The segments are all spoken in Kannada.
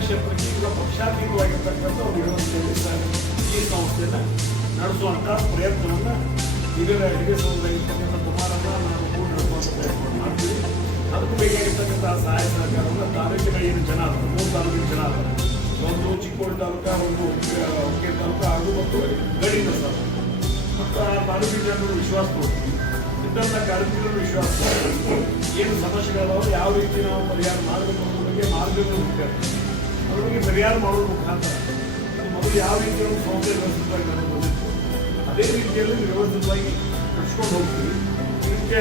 ಕ್ಷೇತ್ರಕ್ಕೆ ಈಗ ಪಕ್ಷಾತೀತವಾಗಿರ್ತಕ್ಕಂಥ ಒಂದು ವ್ಯವಸ್ಥೆಯಲ್ಲಿ ಈ ಸಂಸ್ಥೆನ ನಡೆಸುವಂಥ ಪ್ರಯತ್ನವನ್ನು ಹಿರಿಯರ ಹಿರಿಯ ಸಮುದಾಯರ್ತಕ್ಕಂಥ ಕುಮಾರನ್ನ ನಾವು ಕೂಡ ನಡೆಸುವಂಥ ಪ್ರಯತ್ನ ಮಾಡ್ತೀವಿ. ಅದಕ್ಕೂ ಬೇಕಾಗಿರ್ತಕ್ಕಂಥ ಸಹಾಯ ಸಹಕಾರವನ್ನು ತಾಲೂಕಿನ ಏನು ಜನ, ಮೂರು ತಾಲೂಕಿನ ಜನ ಅದಾರೆ ಒಂದು ಚಿಕ್ಕೋಡಿ ತಾಲೂಕ, ಒಂದು ಹುಕ್ಕೇರಿ ತಾಲೂಕ ಹಾಗೂ ಮತ್ತು ಗಡಿನ ಸರ್ ಮತ್ತು ಆ ತಾಲೂಕಿನ ಜನರು ವಿಶ್ವಾಸ ಕೊಡ್ತೀವಿ ಇದ್ದಂಥ ಕಾರ್ಮಿಕರು ವಿಶ್ವಾಸ ಏನು ಸಮಸ್ಯೆಗಳಾದವು, ಯಾವ ರೀತಿ ನಾವು ಪರಿಹಾರ ಮಾಡಬೇಕು ಅನ್ನೋದಕ್ಕೆ ಬಗ್ಗೆ ಮಾರ್ಗಗಳು ಹುಡುಕ್ತಾರೆ ಬಗ್ಗೆ ಪರಿಹಾರ ಮಾಡೋದ್ರ ಮುಖಾಂತರ ಮೊದಲು ಯಾವ ರೀತಿ ಒಂದು ಸಂಸ್ಥೆ ವ್ಯವಸ್ಥಿತವಾಗಿ ನಮಗೆ ಅದೇ ರೀತಿಯಲ್ಲಿ ವ್ಯವಸ್ಥಿತವಾಗಿ ಕಟ್ಸ್ಕೊಂಡು ಹೋಗ್ತೀವಿ ಇದಕ್ಕೆ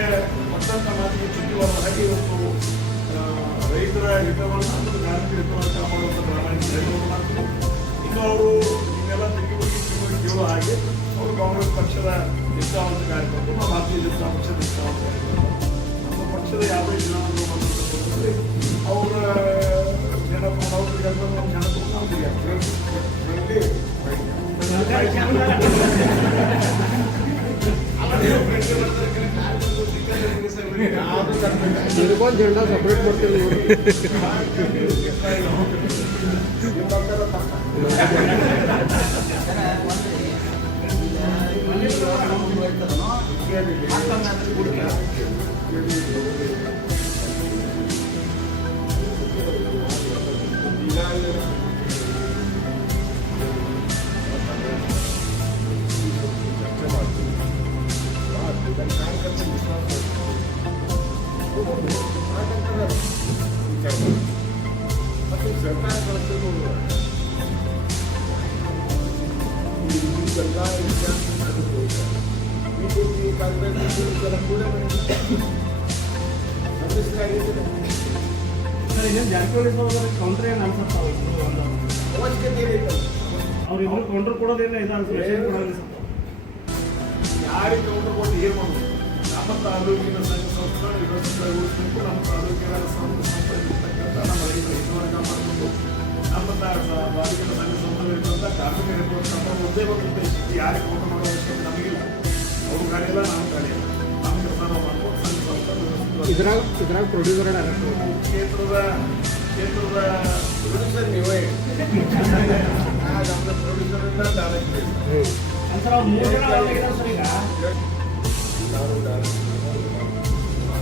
ಮತ್ತಂತ ಮಾತಿಗೆ ಚಿಕ್ಕವಾದ ಹಾಗೆ ಇವತ್ತು ರೈತರ ಹಿತವನ್ನು ಕಾರ್ಮಿಕರ ಹಿತವನ್ನು ಕಾಪಾಡುವಂಥ ಪ್ರಾಮಾಣಿಕ ಮಾಡ್ತೀವಿ ಇನ್ನು ಅವರು ಇನ್ನೆಲ್ಲ ತೆಗೆದುಕೊಂಡು ತಿರುಗಿ ಕೇಳುವ ಹಾಗೆ ಅವರು ಕಾಂಗ್ರೆಸ್ ಪಕ್ಷದ ನಿಷ್ಠಾವಂತ ಕಾರ್ಯಕರ್ತರು ಭಾರತೀಯ ಜನತಾ ಪಕ್ಷದ ನಿಷ್ಠಾವಂತ ಕಾರ್ಯಕರ್ತರು. ನಮ್ಮ ಪಕ್ಷದ ಯಾವುದೇ ಚುನಾವಣೆ ಇದಕ್ಕೊಂದು ಜೆಂಡಾ ಸಪ್ರೇಟ್ ಮಾಡ್ತಿಲ್ಲ ಇವರು ಬಿಜೆಪಿ ಕಾಂಗ್ರೆಸ್ ಇದೆಲ್ಲ ಕೂಡ ಸದಸ್ಯರಾಗಿದ್ದಾರೆ ಸರ್ ಇದೇನು ಜಾರಕಿಹೊಳಿ ಸಹೋದರ ಕೌಂಟ್ರ್ ಏನು ಅನ್ಸುತ್ತೆ. ಕೌಂಟ್ರ್ ಕೊಡೋದೇನು ಕೊಡೋದು ಯಾರಿಗೆ ಕೌಂಟರ್ ಕೊಟ್ಟು ಏನು ಮಾಡೋದು ನಮ್ಮ ತಾಲೂಕಿನ ಸಂಘ ಸಂಸ್ಥೆ ವ್ಯವಸ್ಥೆಗೊಳಿಸಬೇಕು ನಮ್ಮ ತಾಲೂಕಿನ ಸಂಘ ಸಂಸ್ಥೆ ಇರ್ತಕ್ಕಂಥ ನಮ್ಮ ರೈತರ ಹಿತವನ್ನು ಕಾಪಾಡಿಕೊಂಡು ನಮ್ಮ ತಾಲೂಕಿನ ಸಂಘ ಸಂಸ್ಥೆಗಳಿರ್ತಂಥ ಕಾರ್ಮಿಕರ ಹಿತವನ್ನು ಕಾಪಾಡೋದು ಒಂದೇ ಒಂದು ಉದ್ದೇಶ ಯಾರಿಗೆ ಕೌಂಟರ್ ಮಾಡೋ ಅವಶ್ಯಕತೆ ನಮಗಿಲ್ಲ. ಅವ್ರು ನಮ್ಮ ಕೆಲಸ ನಾವು ಮಾಡ್ಕೊಂಡು ಸಂಘ ಸಂಸ್ಥೆ ಇದ್ರಾಗ ಇದ್ರಾಗ ಪ್ರೊಡ್ಯೂಸರ್ ಕ್ಷೇತ್ರದ ಕ್ಷೇತ್ರದ ಪ್ರೊಡ್ಯೂಸರ್ ನೀವೇ. ಆ, ನಮ್ಮ ಪ್ರೊಡ್ಯೂಸರ್ ಇಲ್ಲ. ಮೂರು ಜನ ಈಗ. ನಾವು ಡೈರೆಕ್ಟರ್